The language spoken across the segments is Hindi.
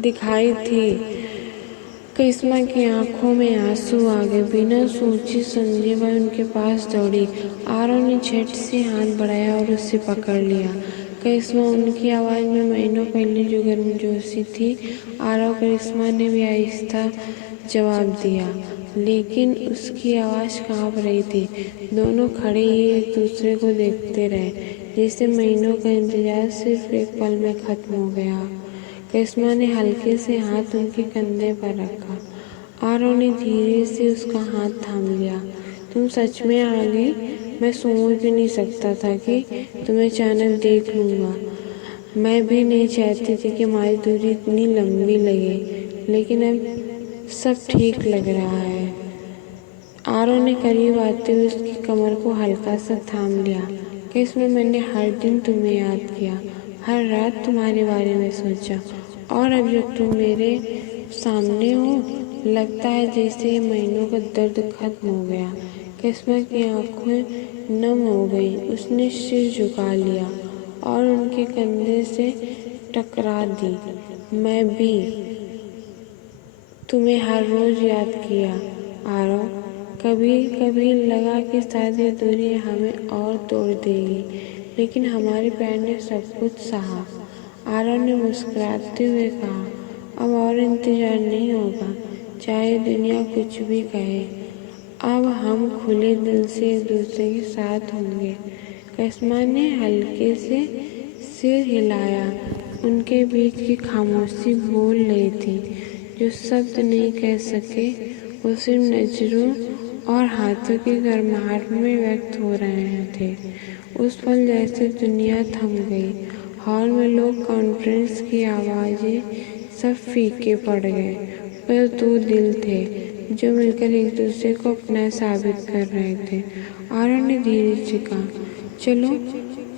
दिखाई थी। करिश्मा की आंखों में आंसू आ गए। बिना सोचे समझे वह उनके पास दौड़ी। आरव ने झट से हाथ बढ़ाया और उसे पकड़ लिया। करिश्मा, उनकी आवाज़ में महीनों पहले जो गर्मजोशी थी। आरव, करिश्मा ने भी आहिस्ता जवाब दिया, लेकिन उसकी आवाज़ कांप रही थी। दोनों खड़े ही एक दूसरे को देखते रहे, जैसे महीनों का इंतजार सिर्फ एक पल में खत्म हो गया। करिश्मा ने हल्के से हाथ उनके कंधे पर रखा। आरव ने धीरे से उसका हाथ थाम लिया। तुम सच में आ गई? मैं सोच भी नहीं सकता था कि तुम्हें अचानक देख लूँगा। मैं भी नहीं चाहती थी कि हमारी दूरी इतनी लंबी लगे, लेकिन अब सब ठीक लग रहा है। आरव ने करीब आते हुए उसकी कमर को हल्का सा थाम लिया। करिश्मा, मैंने हर दिन तुम्हें याद किया, हर रात तुम्हारे बारे में सोचा, और अब जब तुम मेरे सामने हो, लगता है जैसे ये महीनों का दर्द खत्म हो गया। करिश्मा की आंखें नम हो गई। उसने सिर झुका लिया और उनके कंधे से टकरा दी। मैं भी तुम्हें हर रोज याद किया आरव। कभी कभी लगा कि शायद ये दूरी हमें और तोड़ देगी, लेकिन हमारे प्यार ने सब कुछ सहा। आरव ने मुस्कुराते हुए कहा, अब और इंतजार नहीं होगा, चाहे दुनिया कुछ भी कहे। अब हम खुले दिल से एक दूसरे के साथ होंगे। करिश्मा ने हल्के से सिर हिलाया। उनके बीच की खामोशी बोल रही थी, जो शब्द नहीं कह सके, वो सिर्फ नजरों और हाथों की गर्माहट में व्यक्त हो रहे थे। उस पल जैसे दुनिया थम गई। हॉल में लोग, कॉन्फ्रेंस की आवाज़ें, सब फीके पड़ गए। बस दो दिल थे जो मिलकर एक दूसरे को अपना साबित कर रहे थे। आरव ने धीरे से कहा, चलो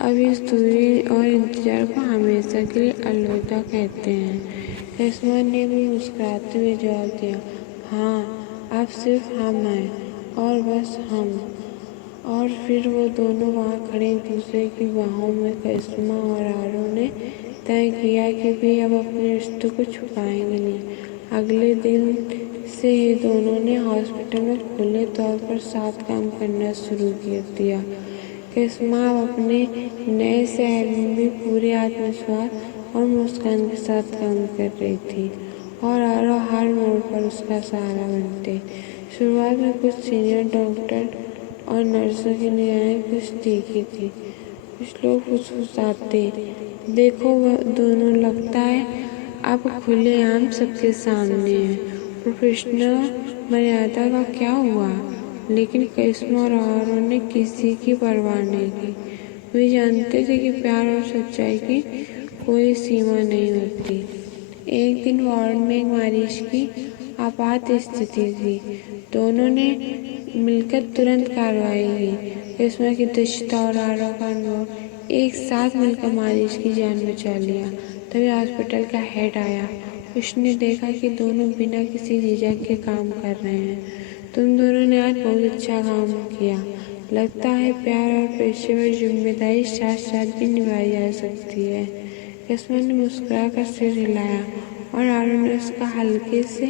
अब इस दूरी और इंतजार को हमेशा के लिए अलविदा कहते हैं। करिश्मा ने भी मुस्कुराते हुए जवाब दिया, हाँ, अब सिर्फ हम हैं और बस हम। और फिर वो दोनों वहाँ खड़े एक दूसरे की बाहों में। करिश्मा और आरव ने तय किया कि भी अब अपने रिश्ते को छुपाएंगे नहीं। अगले दिन से ही दोनों ने हॉस्पिटल में खुले तौर पर साथ काम करना शुरू कर दिया। करिश्मा अब अपने नए शहर में भी पूरे आत्मविश्वास और मुस्कान के साथ काम कर रही थी, और आरव हर मोड़ पर उसका सहारा बनते। शुरुआत में कुछ सीनियर डॉक्टर और नर्सों की निगाहें कुछ तीखी थी। कुछ लोग फुसफुसाते, देखो वह दोनों, लगता है अब खुलेआम सबके सामने है। प्रोफेशनल मर्यादा का क्या हुआ? लेकिन करिश्मा और आरव ने किसी की परवाह नहीं की। वे जानते थे कि प्यार और सच्चाई की कोई सीमा नहीं होती। एक दिन वार्ड में एक मरीज की आपात स्थिति थी। दोनों ने मिलकर तुरंत कार्रवाई की। करिश्मा की दक्षता और आरव का अनुभव एक साथ मिलकर मरीज की जान बचा लिया। तभी हॉस्पिटल का हेड आया। उसने देखा कि दोनों बिना किसी झिझक के काम कर रहे हैं। तुम दोनों ने आज बहुत अच्छा काम किया। लगता है प्यार और पेशेवर जिम्मेदारी साथ साथ भी निभाई जा सकती है। करिश्मा ने मुस्कुरा कर सिर हिलाया और आरव ने उसका हल्के से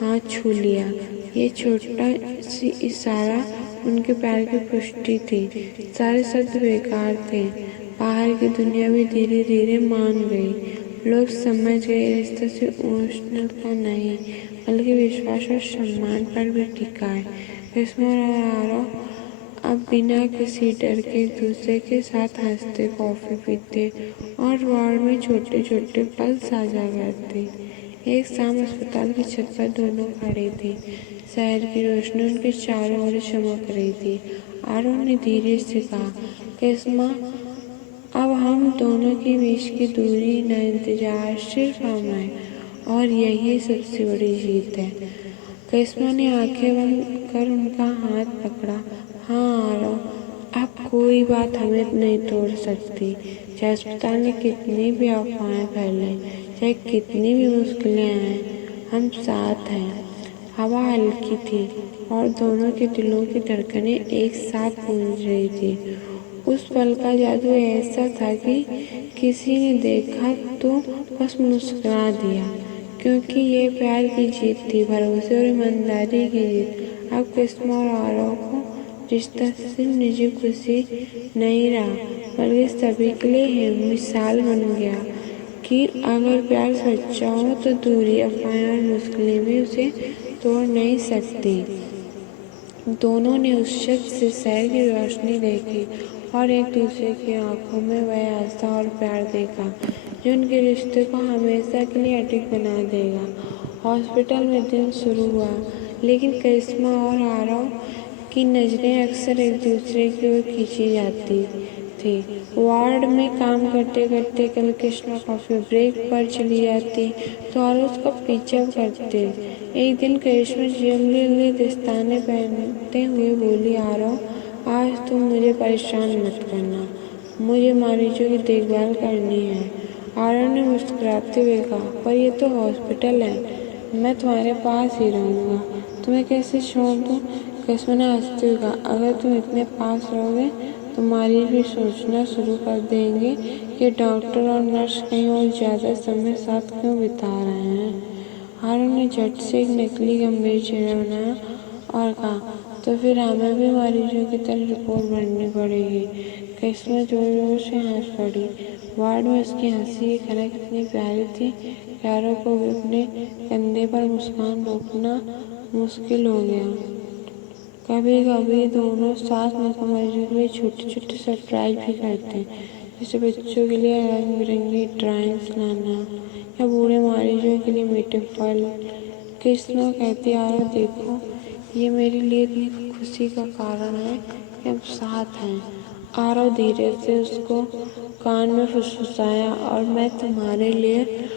हाथ छू लिया। ये छोटा सी इशारा उनके प्यार की पुष्टि थी। सारे शब्द बेकार थे। बाहर की दुनिया भी धीरे धीरे मान गई। लोग समझ गए रिश्ता सिर्फ इमोशनल का नहीं, बल्कि विश्वास और सम्मान पर भी टिका है। करिश्मा और आरव अब बिना किसी डर के एक दूसरे के साथ हंसते, कॉफी पीते और वार्ड में छोटे छोटे पल साझा करते। एक शाम अस्पताल की छत पर दोनों खड़े थे। शहर की रोशनी उनके चारों ओर चमक रही थी। आरव ने धीरे से कहा, करिश्मा, अब हम दोनों के बीच की दूरी न इंतजार, सिर्फ हम हैं, और यही सबसे बड़ी जीत है। करिश्मा ने आंखें बंद कर उनका हाथ पकड़ा। हाँ आरव, अब कोई बात हमें नहीं तोड़ सकती। चाहे अस्पताल में कितनी भी अफवाहें फैलें, चाहे कितनी भी मुश्किलें आएं, हम साथ हैं। हवा हल्की थी और दोनों के दिलों की धड़कनें एक साथ गूंज रही थी। उस पल का जादू ऐसा था कि किसी ने देखा तो बस मुस्कुरा दिया, क्योंकि ये प्यार की जीत थी, भरोसे और ईमानदारी की जीत। अब करिश्मा और आरव को रिश्ता सिर्फ निजी खुशी नहीं रहा, बल्कि सभी के लिए मिसाल बन गया कि अगर प्यार सच्चा हो तो दूरी, अफवाहें और मुश्किलें भी उसे तोड़ नहीं सकती। दोनों ने उस शख्स से शहर की रोशनी देखी और एक दूसरे की आंखों में वह आस्था और प्यार देखा जो उनके रिश्ते को हमेशा के लिए अटूट बना देगा। हॉस्पिटल में दिन शुरू हुआ, लेकिन करिश्मा और आरव की नज़रें अक्सर एक दूसरे की ओर खींची जाती थी। वार्ड में काम करते करते कभी करिश्मा कॉफी ब्रेक पर चली जाती तो आरव उसका पीछा करते। एक दिन करिश्मा जल्दी जल्दी दस्ताने पहनते हुए बोली, आरव, आज तुम मुझे परेशान मत करना, मुझे मरीजों की देखभाल करनी है। आरव ने मुस्कुराते हुए कहा, पर यह तो हॉस्पिटल है, मैं तुम्हारे पास ही रहूँगा, तुम्हें कैसे छोड़ दूँ? करिश्मा ने हंसते हुए कहा, अगर तुम इतने पास रहोगे तो मरीज भी सोचना शुरू कर देंगे कि डॉक्टर और नर्स कहीं और ज़्यादा समय साथ क्यों बिता रहे हैं। आरव ने झट से एक नकली गंभीर चेहरा बनाया और कहा, तो फिर हमें भी मरीजों की तरह रिपोर्ट भरनी पड़ेगी। करिश्मा जोर जोर से हंस पड़ी। वार्ड में उसकी हंसी की खनक इतनी प्यारी थी कि आरव को भी अपने कंधे पर मुस्कान रोकना मुश्किल हो गया। कभी कभी दोनों साथ मिलकर मरीजों के लिए छोटे छोटे सरप्राइज भी करते हैं, जैसे बच्चों के लिए रंग बिरंगी ड्राइंग्स लाना या बूढ़े मरीजों के लिए मीठे फल। करिश्मा कहती, आरव देखो, ये मेरे लिए इतनी खुशी का कारण है कि हम साथ हैं। आरव धीरे से उसको कान में फुसफुसाया, और मैं तुम्हारे लिए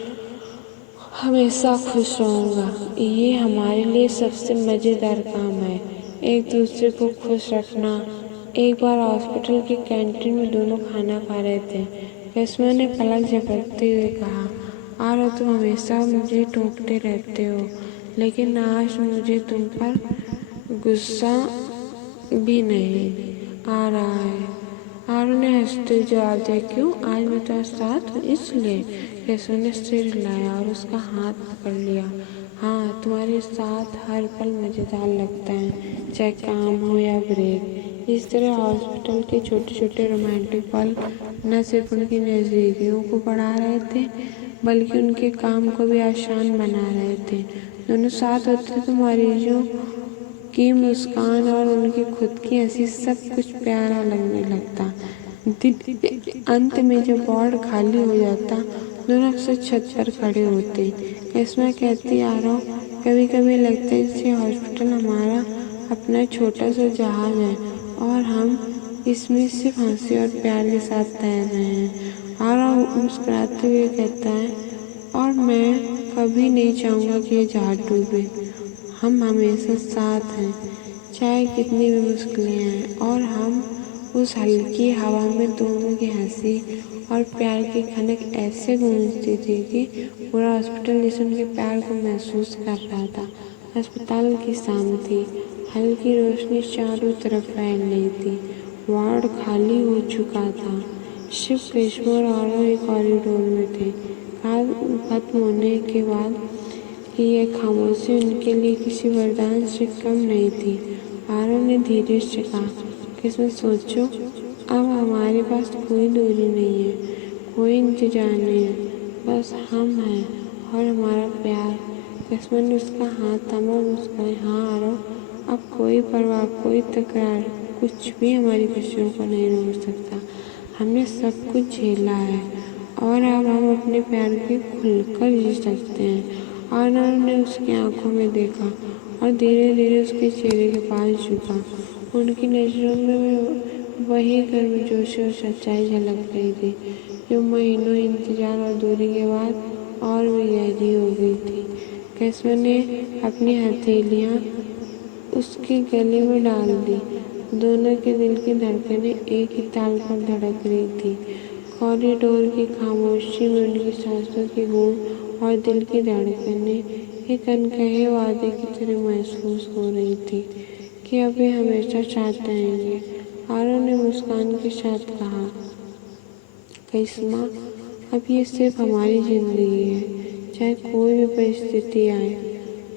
हमेशा खुश रहूँगा। ये हमारे लिए सबसे मज़ेदार काम है, एक दूसरे को खुश रखना। एक बार हॉस्पिटल की कैंटीन में दोनों खाना खा रहे थे। करिश्मा ने पलक झपकते हुए कहा, आरव, तुम हमेशा मुझे टोकते रहते हो, लेकिन आज मुझे तुम पर गुस्सा भी नहीं आ रहा है। आरव ने हंसते हुए जवाब दिया, क्यों? आज मैं तुम्हारे साथ हूँ इसलिए। करिश्मा ने सिर हिलाया और उसका हाथ पकड़ लिया। हाँ, तुम्हारे साथ हर पल मज़ेदार लगता है, चाहे काम हो या ब्रेक। इस तरह हॉस्पिटल के छोटे छोटे रोमांटिक पल न सिर्फ उनकी नज़दीकियों को बढ़ा रहे थे, बल्कि उनके काम को भी आसान बना रहे थे। दोनों साथ होते तो मरीजों की मुस्कान और उनकी खुद की हंसी सब कुछ प्यारा लगने लगता। दिन के अंत में जब वार्ड खाली हो जाता, दोनों अक्सर छत पर खड़े होते। करिश्मा कहती, आरव, कभी कभी लगता है जैसे हॉस्पिटल हमारा अपना छोटा सा जहाज है और हम इसमें सिर्फ हंसी और प्यार के साथ तैर रहे हैं। आरव मुस्कुराते हुए कहता है, और मैं कभी नहीं चाहूँगा कि ये जहाज डूबे। हम हमेशा साथ हैं, चाहे कितनी भी मुश्किलें आएं, और हम उस हल्की हवा में दोनों की हंसी और प्यार की खनक ऐसे गूंजती थी कि पूरा हॉस्पिटल जैसे उनके प्यार को महसूस कर रहा था। अस्पताल की शांति, हल्की रोशनी चारों तरफ फैल रही थी। वार्ड खाली हो चुका था, सिर्फ करिश्मा और आरव एक कॉरिडोर में थे। काम खत्म होने के बाद कि यह खामोशी उनके लिए किसी वरदान से कम नहीं थी। आरव ने धीरे से कहा, किस्मत, सोचो, अब हमारे पास कोई दूरी नहीं है, कोई इंतजार नहीं है, बस हम हैं और हमारा प्यार। किस्मत ने उसका हाथ थामा और मुस्कुराई, हाँ आरव, अब कोई परवाह, कोई तकरार, कुछ भी हमारी खुशियों को नहीं रोक सकता। हमने सब कुछ झेला है और अब हम अपने प्यार के खुलकर जी सकते हैं। आरव ने उसकी आंखों में देखा और धीरे धीरे उसके चेहरे के पास झुका। उनकी नज़रों में वही गर्मजोशी और सच्चाई झलक रही थी जो महीनों इंतजार और दूरी के बाद और भी गहरी हो गई थी। करिश्मा ने अपनी हथेलियाँ उसके गले में डाल दी। दोनों के दिल की धड़कनें एक ही ताल पर धड़क रही थी। कॉरिडोर की खामोशी में उनकी सांसों की गूंज और दिल की धड़कनें एक अनकहे वादे की तरह महसूस हो रही थी कि अब वे हमेशा साथ रहेंगे। आरव ने मुस्कान के साथ कहा, करिश्मा, अब ये सिर्फ हमारी जिंदगी है, चाहे कोई भी परिस्थिति आए।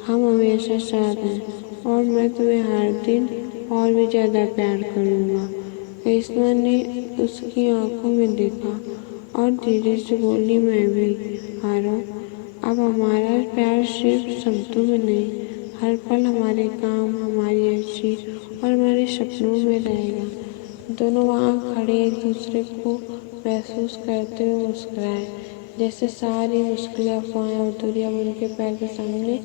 हम हमेशा साथ हैं और मैं तुम्हें हर दिन और भी ज़्यादा प्यार करूँगा। करिश्मा ने उसकी आंखों में देखा और धीरे से बोली, मैं भी आरव, अब हमारा प्यार सिर्फ शब्दों में नहीं, हर पल हमारे काम, हमारी हंसी और हमारे सपनों में रहेगा। दोनों वहाँ खड़े एक दूसरे को महसूस करते हुए मुस्कुराए, जैसे सारी मुश्किलें, अफवाहें और दूरी अब उनके पैर के सामने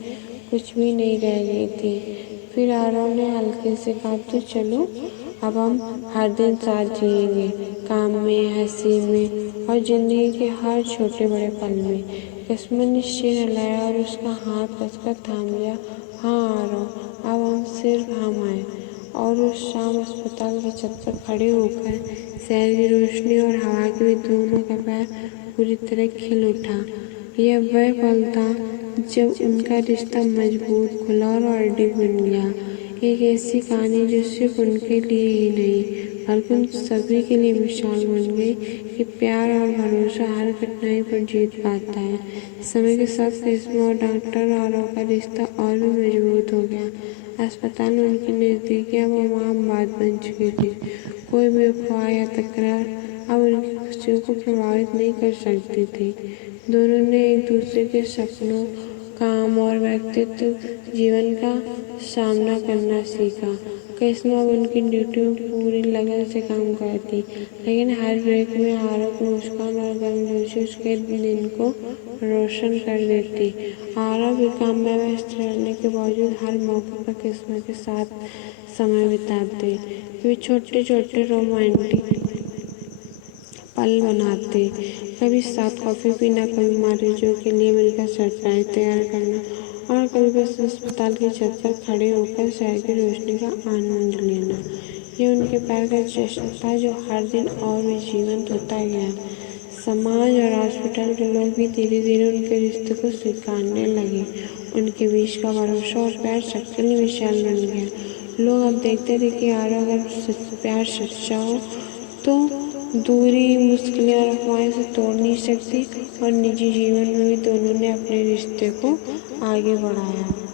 कुछ भी नहीं रह गई थी। फिर आरव ने हल्के से कहा, तो चलो अब हम हर दिन साथ जिएंगे, काम में, हंसी में और जिंदगी के हर छोटे बड़े पल में। करिश्मा ने सिर हिलाया और उसका हाथ कसकर थाम लिया। हाँ आरव, अब हम सिर्फ हम हैं। और उस शाम अस्पताल की छत पर खड़े होकर शहर की रोशनी और हवा के भी दोनों का पैर पूरी तरह खिल उठा। यह वह पल था जब उनका रिश्ता मजबूत, खुला और ऑलरेडी बन गया। एक ऐसी कहानी जो सिर्फ उनके लिए ही नहीं बल्कि उन सभी के लिए मिसाल बन गई कि प्यार और भरोसा हर कठिनाई पर जीत पाता है। समय के साथ करिश्मा और डॉक्टर आरव का रिश्ता और भी मजबूत हो गया। अस्पताल में उनकी नज़दीकी अब आम बात बन चुकी थी। कोई भी अफवाह या तकरार अब उनकी खुशियों को प्रभावित नहीं कर सकती थी। दोनों ने एक दूसरे के सपनों, काम और व्यक्तित्व जीवन का सामना करना सीखा। करिश्मा अब उनकी ड्यूटी में पूरी लगन से काम करती, लेकिन हर ब्रेक में आरव की मुस्कान और गर्मजोशी उसके दिन को रोशन कर देती। आरव भी काम में व्यस्त रहने के बावजूद हर मौके पर करिश्मा के साथ समय बिताते। वे छोटे छोटे रोमांटिक पल बनाते, कभी साथ कॉफ़ी पीना, कभी मरीजों के लिए मिलकर सरप्राइज तैयार करना और कभी बस अस्पताल की छत पर खड़े होकर शहर की रोशनी का आनंद लेना। ये उनके प्यार का जश्न था जो हर दिन और भी जीवंत होता गया। समाज और हॉस्पिटल के लोग भी धीरे धीरे उनके रिश्ते को स्वीकारने लगे। उनके बीच का भरोसा और प्यार सबके लिए मिसाल बन गया। लोग अब देखते थे कि आरव अगर प्यार सच्चा हो तो दूरी, मुश्किलें और अफवाहें से तोड़ नहीं सकती। और निजी जीवन में भी दोनों ने अपने रिश्ते को आगे बढ़ाया।